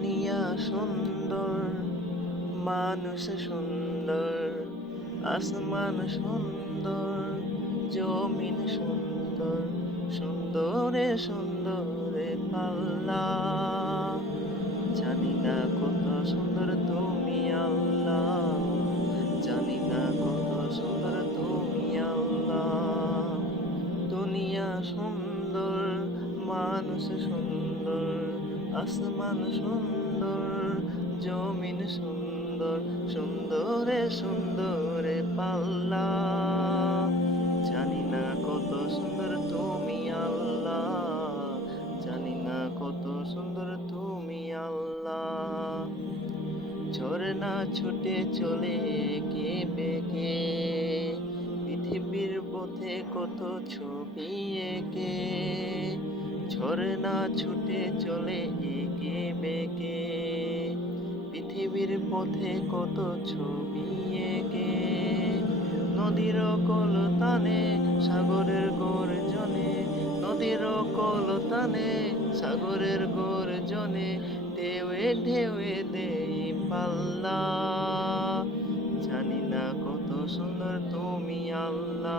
দুনিয়া সুন্দর, মানুষ সুন্দর, আসমান সুন্দর, জমিন সুন্দর, সুন্দরে সুন্দরে পাল্লা। জানি না কত সুন্দর তুমি আল্লাহ, জানি না কত সুন্দর তুমি আল্লাহ। দুনিয়া সুন্দর, মানুষ সুন্দর, আসমান সুন্দর, জমিন সুন্দর, সুন্দরে সুন্দরে পাল্লা। জানি না কত সুন্দর তুমি আল্লাহ, জানি না কত সুন্দর তুমি আল্লাহ। ঝরনা ছুটে চলে কে বেঁকে, পৃথিবীর পথে কত ছবি এঁকে। ঝরনা ছুটে চলে একে বেঁকে, পৃথিবীর পথে কত ছবি এঁকে। নদীর কলতানে সাগরের গর্জনে, নদীর কলতানে সাগরের গর্জনে, ঢেউয়ে ঢেউয়ে দেই পাল্লা। জানি না কত সুন্দর তুমি আল্লাহ।